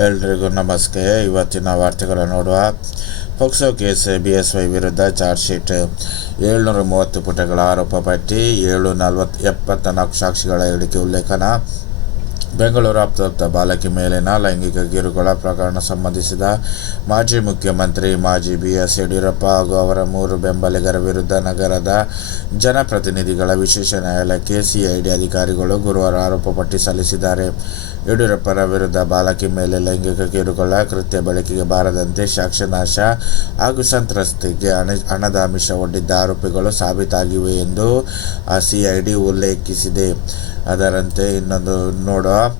ಎಲ್ರಿಗೂ ನಮಸ್ತೆ. ಇವತ್ತಿನ ವಾರ್ತೆಗಳು ನೋಡುವ POCSO case B S Y ವಿರುದ್ಧ ಚಾರ್ಜ್ ಶೀಟ್. ಏಳ್ನೂರ ಮೂವತ್ತು ಪುಟಗಳ ಆರೋಪ ಪಟ್ಟಿ ಏಳು ನಲ್ವತ್ತು ಎಪ್ಪತ್ತ ನಾಲ್ಕು ಸಾಕ್ಷಿಗಳ ಹೇಳಿಕೆ ಉಲ್ಲೇಖನ ಬೆಂಗಳೂರು ಅಪ್ತಪ್ತ ಬಾಲಕಿ ಮೇಲಿನ ಲೈಂಗಿಕ ಕಿರುಕುಳ ಪ್ರಕರಣ ಸಂಬಂಧಿಸಿದ ಮಾಜಿ ಮುಖ್ಯಮಂತ್ರಿ ಮಾಜಿ ಬಿ ಎಸ್ ಯಡಿಯೂರಪ್ಪ ಹಾಗೂ ಅವರ ಮೂರು ಬೆಂಬಲಿಗರ ವಿರುದ್ಧ ನಗರದ ಜನಪ್ರತಿನಿಧಿಗಳ ವಿಶೇಷ ನ್ಯಾಯಾಲಯಕ್ಕೆ ಸಿಐಡಿ ಅಧಿಕಾರಿಗಳು ಗುರುವಾರ ಆರೋಪ ಪಟ್ಟಿ ಸಲ್ಲಿಸಿದ್ದಾರೆ. ಯಡಿಯೂರಪ್ಪರ ವಿರುದ್ಧ ಬಾಲಕಿ ಮೇಲೆ ಲೈಂಗಿಕ ಕಿರುಕುಳ, ಕೃತ್ಯ ಬಳಕೆಗೆ ಬಾರದಂತೆ ಸಾಕ್ಷ್ಯನಾಶ ಹಾಗೂ ಸಂತ್ರಸ್ತಿಗೆ ಹಣ ಹಣದ ಆಮಿಷ ಒಡ್ಡಿದ್ದ ಆರೋಪಿಗಳು ಸಾಬೀತಾಗಿವೆ ಎಂದು ಸಿಐಡಿ ಉಲ್ಲೇಖಿಸಿದೆ. ಅದರಂತೆ ಇನ್ನೊಂದು ನೋಡುವ.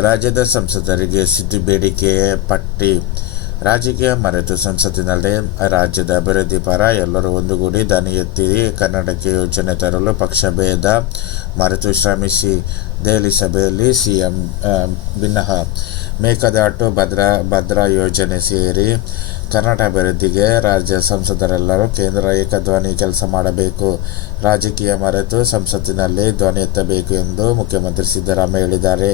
ರಾಜ್ಯದ ಸಂಸದರಿಗೆ ಸಿದ್ಧಿ ಬೇಡಿಕೆ ಪಟ್ಟಿ. ರಾಜಕೀಯ ಮರೆತು ಸಂಸತ್ತಿನಲ್ಲಿ ರಾಜ್ಯದ ಅಭಿವೃದ್ಧಿ ಪರ ಎಲ್ಲರೂ ಒಂದುಗೂಡಿ ದನಿ ಎತ್ತಿ ಕನ್ನಡಕ್ಕೆ ಯೋಜನೆ ತರಲು ಪಕ್ಷ ಭೇದ ಮರೆತು ಶ್ರಮಿಸಿ. ದೆಹಲಿ ಸಭೆಯಲ್ಲಿ ಸಿಎಂ ಭಿನ್ನಹ ಮೇಕದಾಟು ಭದ್ರಾ ಭದ್ರಾ ಯೋಜನೆ ಸೇರಿ ಕರ್ನಾಟಕ ಅಭಿವೃದ್ಧಿಗೆ ರಾಜ್ಯ ಸಂಸದರೆಲ್ಲರೂ ಕೇಂದ್ರ ಏಕಧ್ವನಿ ಕೆಲಸ ಮಾಡಬೇಕು. ರಾಜಕೀಯ ಮರೆತು ಸಂಸತ್ತಿನಲ್ಲಿ ಧ್ವನಿ ಎತ್ತಬೇಕು ಎಂದು ಮುಖ್ಯಮಂತ್ರಿ ಸಿದ್ದರಾಮಯ್ಯ ಹೇಳಿದ್ದಾರೆ.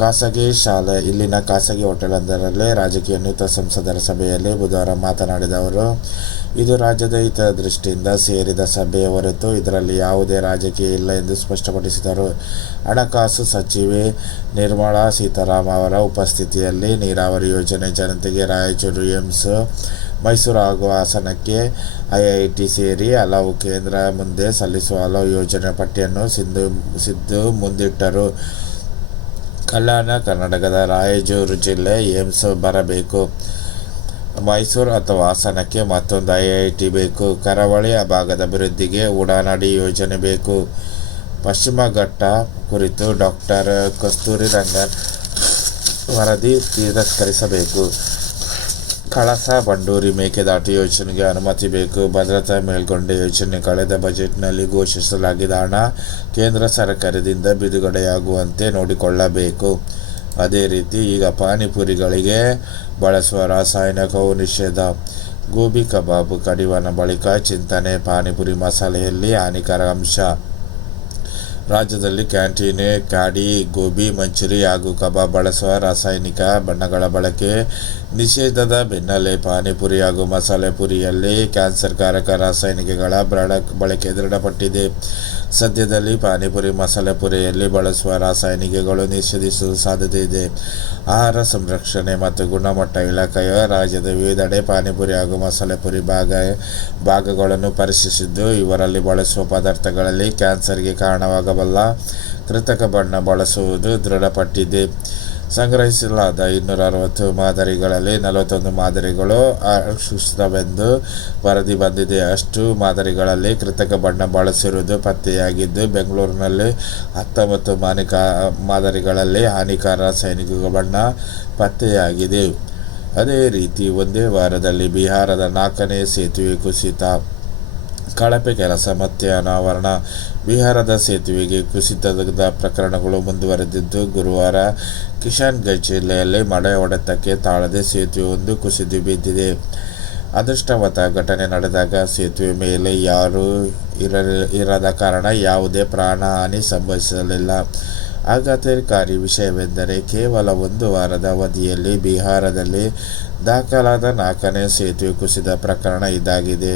ಖಾಸಗಿ ಶಾಲೆ, ಇಲ್ಲಿನ ಖಾಸಗಿ ಹೋಟೆಲೊಂದರಲ್ಲಿ ರಾಜಕೀಯ ನೂತನ ಸಂಸದರ ಸಭೆಯಲ್ಲಿ ಬುಧವಾರ ಮಾತನಾಡಿದ ಅವರು, ಇದು ರಾಜ್ಯದ ಹಿತದೃಷ್ಟಿಯಿಂದ ಸೇರಿದ ಸಭೆಯ ಹೊರತು ಇದರಲ್ಲಿ ಯಾವುದೇ ರಾಜಕೀಯ ಇಲ್ಲ ಎಂದು ಸ್ಪಷ್ಟಪಡಿಸಿದರು. ಹಣಕಾಸು ಸಚಿವೆ ನಿರ್ಮಲಾ ಸೀತಾರಾಮ ಅವರ ಉಪಸ್ಥಿತಿಯಲ್ಲಿ ನೀರಾವರಿ ಯೋಜನೆ ಜನತೆಗೆ ರಾಯಚೂರು, ಏಮ್ಸ್, ಮೈಸೂರು ಹಾಗೂ ಹಾಸನಕ್ಕೆ ಐಐಟಿ ಸೇರಿ ಹಲವು ಕೇಂದ್ರ ಮುಂದೆ ಸಲ್ಲಿಸುವ ಹಲವು ಯೋಜನೆ ಪಟ್ಟಿಯನ್ನು ಸಿದ್ದು ಸಿದ್ದು ಮುಂದಿಟ್ಟರು. ಕಲ್ಯಾಣ, ಕರ್ನಾಟಕದ ರಾಯಚೂರು ಜಿಲ್ಲೆ ಏಮ್ಸ್ ಬರಬೇಕು. ಮೈಸೂರು ಅಥವಾ ಹಾಸನಕ್ಕೆ ಮತ್ತೊಂದು ಐ ಐ ಟಿ ಬೇಕು. ಕರಾವಳಿ ಭಾಗದ ಅಭಿವೃದ್ಧಿಗೆ ಉಡಾನಡಿ ಯೋಜನೆ ಬೇಕು. ಪಶ್ಚಿಮ ಘಟ್ಟ ಕುರಿತು ಡಾಕ್ಟರ್ ಕಸ್ತೂರಿ ರಂಗನ್ ವರದಿ ತಿರಸ್ಕರಿಸಬೇಕು. ಕಳಸಾ ಬಂಡೂರಿ ಮೇಕೆದಾಟು ಯೋಜನೆಗೆ ಅನುಮತಿ ಬೇಕು. ಭದ್ರತಾ ಮೇಲ್ಗೊಂಡ ಯೋಜನೆ ಕಳೆದ ಬಜೆಟ್ನಲ್ಲಿ ಘೋಷಿಸಲಾಗಿದ್ದ ಹಣ ಕೇಂದ್ರ ಸರ್ಕಾರದಿಂದ ಬಿಡುಗಡೆಯಾಗುವಂತೆ ನೋಡಿಕೊಳ್ಳಬೇಕು. ಅದೇ ರೀತಿ ಈಗ ಪಾನಿಪುರಿಗಳಿಗೆ ಬಳಸುವ ರಾಸಾಯನಿಕವು ನಿಷೇಧ. ಗೋಬಿ ಕಬಾಬ್ ಕಡಿವನ ಬಳಿಕ ಚಿಂತನೆ, ಪಾನಿಪುರಿ ಮಸಾಲೆಯಲ್ಲಿ ಹಾನಿಕರ ಅಂಶ. ರಾಜ್ಯದಲ್ಲಿ ಕ್ಯಾಂಟೀನ್, ಕಾಡಿ, ಗೋಬಿ, ಮಂಚೂರಿ ಹಾಗೂ ಕಬಾಬ್ ಬಳಸುವ ರಾಸಾಯನಿಕ ಬಣ್ಣಗಳ ಬಳಕೆ ನಿಷೇಧದ ಬೆನ್ನಲ್ಲೇ ಪಾನಿಪುರಿ ಹಾಗೂ ಮಸಾಲೆ ಪುರಿಯಲ್ಲಿ ಕ್ಯಾನ್ಸರ್ಕಾರಕ ರಾಸಾಯನಿಕಗಳ ಬಳಕೆ ದೃಢಪಟ್ಟಿದೆ. ಸದ್ಯದಲ್ಲಿ ಪಾನಿಪುರಿ, ಮಸಾಲೆ ಪುರಿಯಲ್ಲಿ ಬಳಸುವ ರಾಸಾಯನಿಕಗಳು ನಿಷೇಧಿಸುವ ಸಾಧ್ಯತೆ ಇದೆ. ಆಹಾರ ಸಂರಕ್ಷಣೆ ಮತ್ತು ಗುಣಮಟ್ಟ ಇಲಾಖೆಯ ರಾಜ್ಯದ ವಿವಿಧೆಡೆ ಪಾನಿಪುರಿ ಹಾಗೂ ಮಸಾಲೆ ಪುರಿ ಭಾಗ, ಭಾಗಗಳನ್ನು ಪರೀಕ್ಷಿಸಿದ್ದು ಇವರಲ್ಲಿ ಬಳಸುವ ಪದಾರ್ಥಗಳಲ್ಲಿ ಕ್ಯಾನ್ಸರ್ಗೆ ಕಾರಣವಾಗಬಲ್ಲ ಕೃತಕ ಬಣ್ಣ ಬಳಸುವುದು ದೃಢಪಟ್ಟಿದೆ. ಸಂಗ್ರಹಿಸಲಾದ ಇನ್ನೂರ ಅರವತ್ತು ಮಾದರಿಗಳಲ್ಲಿ ನಲವತ್ತೊಂದು ಮಾದರಿಗಳು ಅಶುಸ್ತವೆಂದು ವರದಿ ಬಂದಿದೆ. ಅಷ್ಟು ಮಾದರಿಗಳಲ್ಲಿ ಕೃತಕ ಬಣ್ಣ ಬಳಸಿರುವುದು ಪತ್ತೆಯಾಗಿದ್ದು, ಬೆಂಗಳೂರಿನಲ್ಲಿ ಹತ್ತೊಂಬತ್ತು ಮಾನಿಕ, ಮಾದರಿಗಳಲ್ಲಿ ಹಾನಿಕಾರ ಸೈನಿಕ ಬಣ್ಣ ಪತ್ತೆಯಾಗಿದೆ. ಅದೇ ರೀತಿ, ಒಂದೇ ವಾರದಲ್ಲಿ ಬಿಹಾರದ ನಾಲ್ಕನೇ ಸೇತುವೆ ಕುಸಿತ ಕಳಪೆ ಕೆಲಸ ಮತ್ತೆ ಅನಾವರಣ ಬಿಹಾರದ ಸೇತುವೆಗೆ ಕುಸಿತದ ಪ್ರಕರಣಗಳು ಮುಂದುವರೆದಿದ್ದು, ಗುರುವಾರ ಕಿಶನ್ಗಂಜ್ ಜಿಲ್ಲೆಯಲ್ಲಿ ಮಳೆ ಹೊಡೆತಕ್ಕೆ ತಾಳದೆ ಸೇತುವೆಯೊಂದು ಕುಸಿದು ಬಿದ್ದಿದೆ. ಅದೃಷ್ಟವತ ಘಟನೆ ನಡೆದಾಗ ಸೇತುವೆ ಮೇಲೆ ಯಾರೂ ಇರ ಇರದ ಕಾರಣ ಯಾವುದೇ ಪ್ರಾಣಹಾನಿ ಸಂಭವಿಸಲಿಲ್ಲ. ಆಘಾತಕಾರಿ ವಿಷಯವೆಂದರೆ ಕೇವಲ ಒಂದು ವಾರದ ಅವಧಿಯಲ್ಲಿ ಬಿಹಾರದಲ್ಲಿ ದಾಖಲಾದ ನಾಲ್ಕನೇ ಸೇತುವೆ ಕುಸಿದ ಪ್ರಕರಣ ಇದಾಗಿದೆ.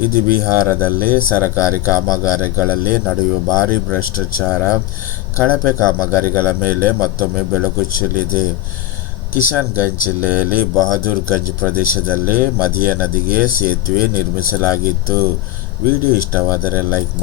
ಇದು ಬಿಹಾರದಲ್ಲಿ ಸರಕಾರಿ ಕಾಮಗಾರಿಗಳಲ್ಲಿ ನಡೆಯುವ ಭಾರಿ ಭ್ರಷ್ಟಾಚಾರ, ಕಳಪೆ ಕಾಮಗಾರಿಗಳ ಮೇಲೆ ಮತ್ತೊಮ್ಮೆ ಬೆಳಕು ಚೆಲ್ಲಿದೆ. ಕಿಶನ್ಗಂಜ್ ಜಿಲ್ಲೆಯಲ್ಲಿ ಬಹದ್ದೂರ್ಗಂಜ್ ಪ್ರದೇಶದಲ್ಲಿ ಮದಿಯ ನದಿಗೆ ಸೇತುವೆ ನಿರ್ಮಿಸಲಾಗಿತ್ತು. ವಿಡಿಯೋ ಇಷ್ಟವಾದರೆ ಲೈಕ್ ಮಾಡಿ.